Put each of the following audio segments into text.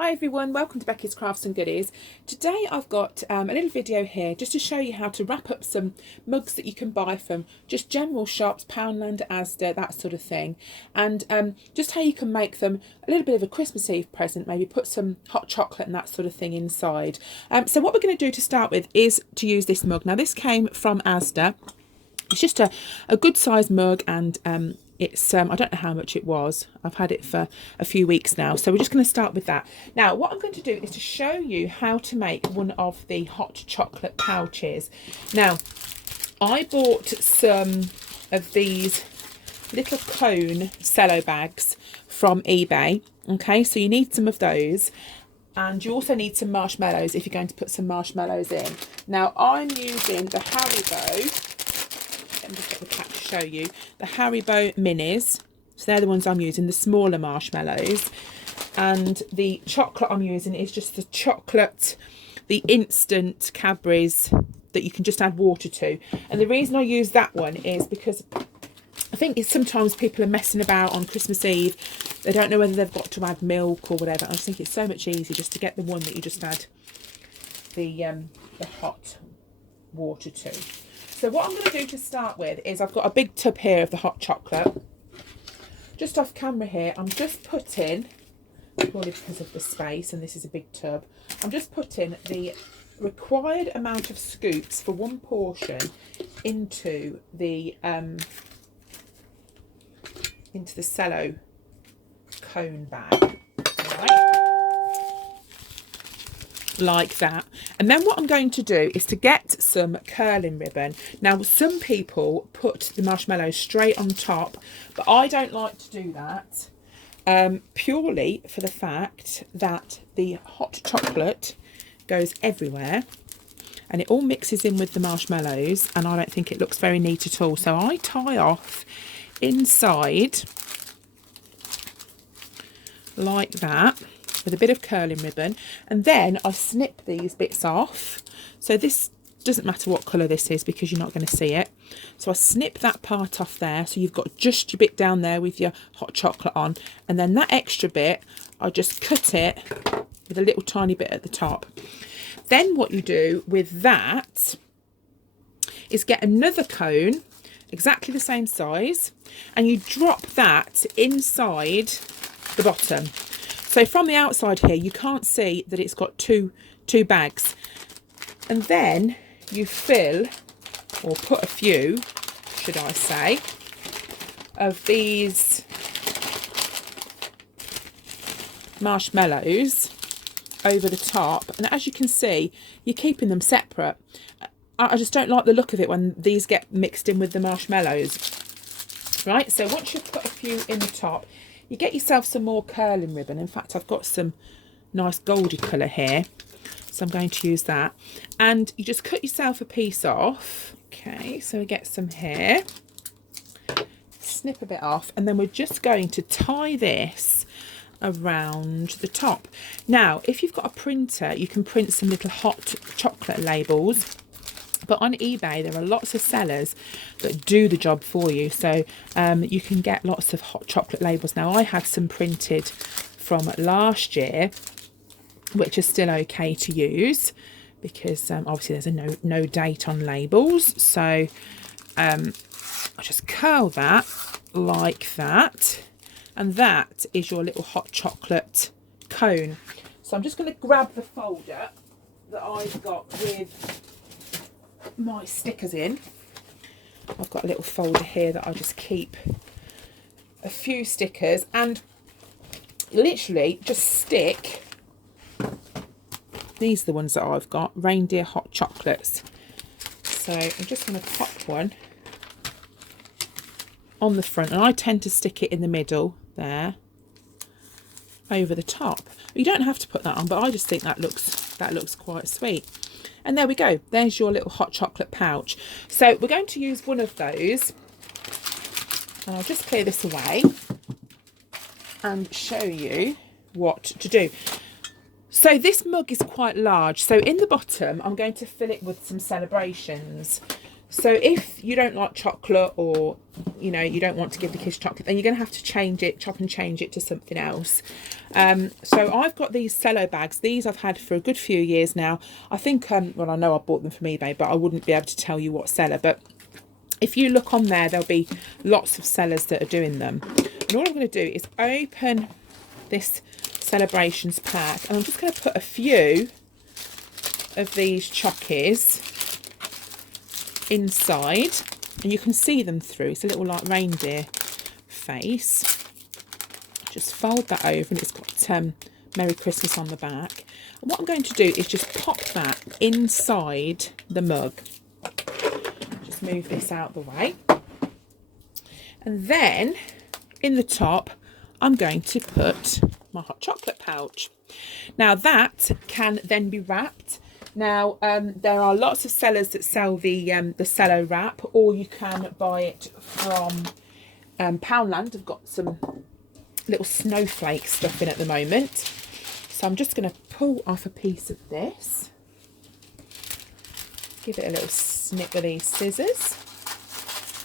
Hi everyone, welcome to Becky's Crafts and Goodies. Today I've got a little video here just to show you how to wrap up some mugs that you can buy from just general shops, Poundland, Asda, that sort of thing. And just how you can make them a little bit of a Christmas Eve present, maybe put some hot chocolate and that sort of thing inside. So what we're going to do to start with is to use this mug. Now this came from Asda. It's just a good sized mug, and it's I don't know how much it was. I've had it for a few weeks now, so we're just going to start with that. Now what I'm going to do is to show you how to make one of the hot chocolate pouches. Now I bought some of these little cone cello bags from eBay. Okay, so you need some of those, and you also need some marshmallows if you're going to put some marshmallows in. Now I'm using the Haribo. Let me just get the pack to show you. The Haribo minis. So they're the ones I'm using, the smaller marshmallows. And the chocolate I'm using is just the chocolate, the instant Cadbury's that you can just add water to. And the reason I use that one is because I think it's sometimes people are messing about on Christmas Eve. They don't know whether they've got to add milk or whatever. I just think it's so much easier just to get the one that you just add the hot water to. So what I'm going to do to start with is I've got a big tub here of the hot chocolate. Just off camera here, I'm just putting, probably because of the space and this is a big tub, I'm just putting the required amount of scoops for one portion into the cello cone bag. Right? Like that. And then what I'm going to do is to get some curling ribbon. Now some people put the marshmallows straight on top, but I don't like to do that, purely for the fact that the hot chocolate goes everywhere and it all mixes in with the marshmallows, and I don't think it looks very neat at all. So I tie off inside like that with a bit of curling ribbon, and then I snip these bits off. So this doesn't matter what colour this is because you're not going to see it. So I snip that part off there, so you've got just your bit down there with your hot chocolate on, and then that extra bit I just cut it with a little tiny bit at the top. Then what you do with that is get another cone exactly the same size, and you drop that inside the bottom. So from the outside here, you can't see that it's got two bags. And then you fill, or put a few, should I say, of these marshmallows over the top. And as you can see, you're keeping them separate. I just don't like the look of it when these get mixed in with the marshmallows. Right, so once you've put a few in the top, you get yourself some more curling ribbon. In fact, I've got some nice goldy colour here, so I'm going to use that. And you just cut yourself a piece off. Okay, so we get some here. Snip a bit off, and then we're just going to tie this around the top. Now, if you've got a printer, you can print some little hot chocolate labels. But on eBay, there are lots of sellers that do the job for you. So you can get lots of hot chocolate labels. Now, I had some printed from last year, which are still okay to use because obviously there's no date on labels. So I just curl that like that. And that is your little hot chocolate cone. So I'm just going to grab the folder that I've got with my stickers in. I've got a little folder here that I just keep a few stickers, and literally just stick, these are the ones that I've got, reindeer hot chocolates. So I'm just going to pop one on the front, and I tend to stick it in the middle there over the top. You don't have to put that on, but I just think that looks quite sweet. And there we go, there's your little hot chocolate pouch. So we're going to use one of those, and I'll just clear this away and show you what to do. So this mug is quite large, so in the bottom I'm going to fill it with some celebrations. So if you don't like chocolate, or you know, you don't want to give the kids chocolate, then you're going to have to change it, chop and change it to something else. So I've got these cello bags. These I've had for a good few years now. I think, well, I know I bought them from eBay, but I wouldn't be able to tell you what seller. But if you look on there, there'll be lots of sellers that are doing them. And all I'm going to do is open this celebrations pack, and I'm just going to put a few of these chockies inside, and you can see them through. It's a little like reindeer face. Just fold that over, and it's got Merry Christmas on the back. And what I'm going to do is just pop that inside the mug. Just move this out the way, and then in the top I'm going to put my hot chocolate pouch. Now that can then be wrapped. Now there are lots of sellers that sell the cello wrap, or you can buy it from Poundland. I've got some little snowflake stuff in at the moment, so I'm just going to pull off a piece of this, give it a little snip with these scissors.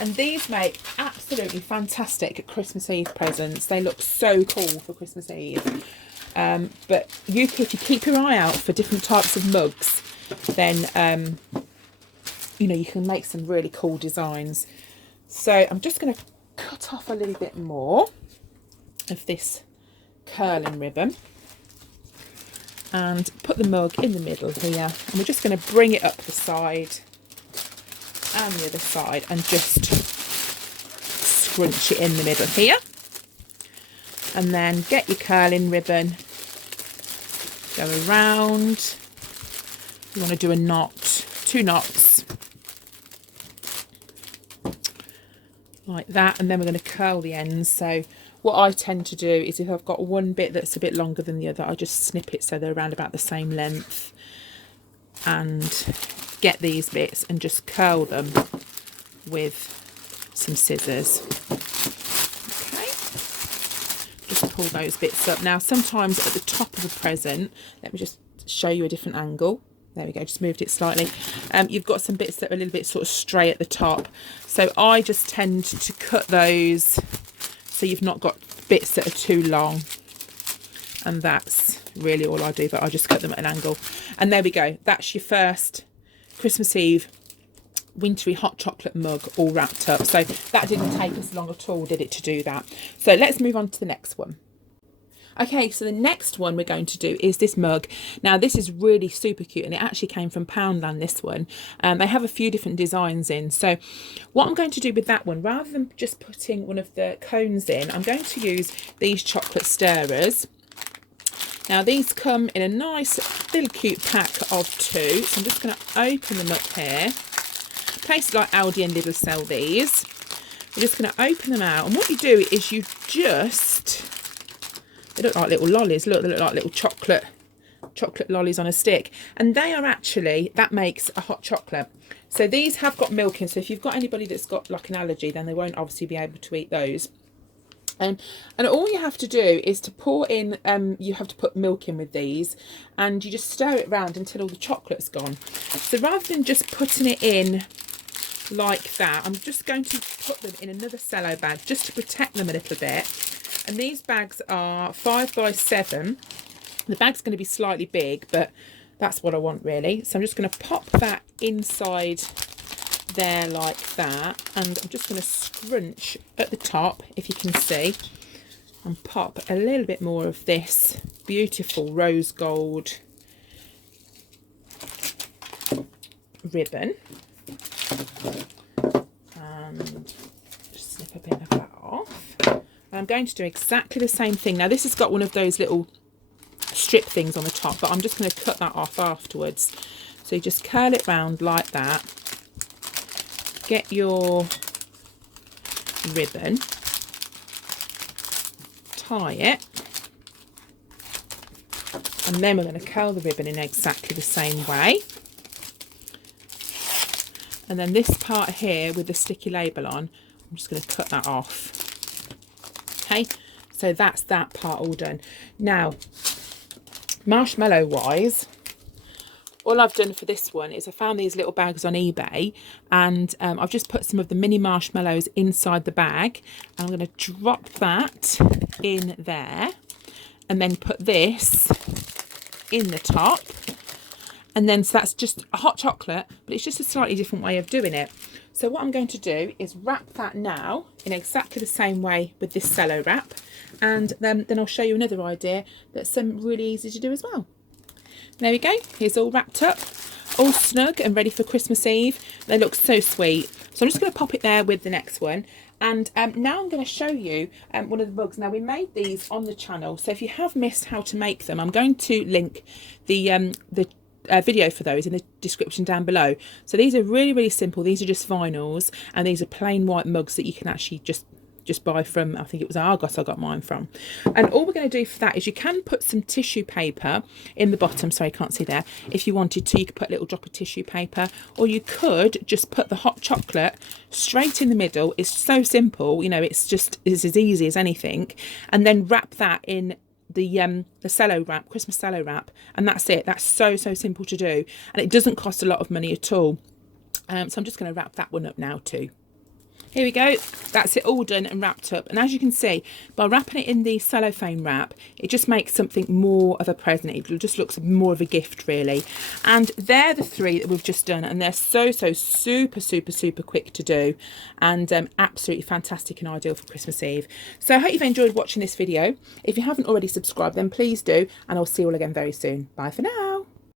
And these make absolutely fantastic Christmas Eve presents. They look so cool for Christmas Eve. But if you keep your eye out for different types of mugs, then you know, you can make some really cool designs. So I'm just going to cut off a little bit more of this curling ribbon and put the mug in the middle here, and we're just going to bring it up the side and the other side, and just scrunch it in the middle here, and then get your curling ribbon, go around. You want to do a knot, 2 knots like that, and then we're going to curl the ends. So what I tend to do is, if I've got one bit that's a bit longer than the other, I just snip it so they're around about the same length, and get these bits and just curl them with some scissors. Okay, just pull those bits up. Now sometimes at the top of a present, let me just show you a different angle. There we go, just moved it slightly. You've got some bits that are a little bit sort of straight at the top, so I just tend to cut those so you've not got bits that are too long, and that's really all I do. But I just cut them at an angle, and there we go. That's your first Christmas Eve wintry hot chocolate mug all wrapped up. So that didn't take us long at all, did it, to do that? So let's move on to the next one. Okay, so the next one we're going to do is this mug. Now this is really super cute, and it actually came from Poundland, this one. They have a few different designs in. So what I'm going to do with that one, rather than just putting one of the cones in, I'm going to use these chocolate stirrers. Now these come in a nice little cute pack of 2. So I'm just going to open them up here. Places like Aldi and Lidl sell these. We're just going to open them out, and what you do is you just, they look like little lollies. Look, they look like little chocolate lollies on a stick, and they are actually, that makes a hot chocolate. So these have got milk in, so if you've got anybody that's got like an allergy, then they won't obviously be able to eat those. And all you have to do is to pour in, you have to put milk in with these, and you just stir it around until all the chocolate's gone. So rather than just putting it in like that, I'm just going to put them in another cello bag just to protect them a little bit. And these bags are 5 by 7. The bag's going to be slightly big, but that's what I want really. So I'm just going to pop that inside there like that, and I'm just going to scrunch at the top, if you can see, and pop a little bit more of this beautiful rose gold ribbon, and just snip a bit of that off. And I'm going to do exactly the same thing. Now this has got one of those little strip things on the top, but I'm just going to cut that off afterwards. So you just curl it round like that, get your ribbon, tie it, and then we're going to curl the ribbon in exactly the same way. And then this part here with the sticky label on, I'm just going to cut that off. Okay, so that's that part all done. Now, marshmallow wise, all I've done for this one is I found these little bags on eBay, and I've just put some of the mini marshmallows inside the bag, and I'm going to drop that in there, and then put this in the top. And then so that's just a hot chocolate, but it's just a slightly different way of doing it. So what I'm going to do is wrap that now in exactly the same way with this cello wrap, and then I'll show you another idea that's really easy to do as well. There we go, here's all wrapped up, all snug and ready for Christmas Eve. They look so sweet. So I'm just going to pop it there with the next one. And now I'm going to show you one of the mugs. Now, we made these on the channel, so if you have missed how to make them, I'm going to link the video for those in the description down below. So these are really simple. These are just vinyls, and these are plain white mugs that you can actually just buy from, I think it was Argos I got mine from. And all we're going to do for that is you can put some tissue paper in the bottom, sorry, you can't see there. If you wanted to, you could put a little drop of tissue paper, or you could just put the hot chocolate straight in the middle. It's so simple, you know, it's as easy as anything. And then wrap that in the cello wrap, Christmas cello wrap, and that's it. That's so simple to do, and it doesn't cost a lot of money at all. So I'm just going to wrap that one up now too. Here we go, that's it all done and wrapped up. And as you can see, by wrapping it in the cellophane wrap, it just makes something more of a present. It just looks more of a gift, really. And they're the three that we've just done, and they're so super quick to do, and absolutely fantastic and ideal for Christmas Eve. So I hope you've enjoyed watching this video. If you haven't already subscribed, then please do, and I'll see you all again very soon. Bye for now.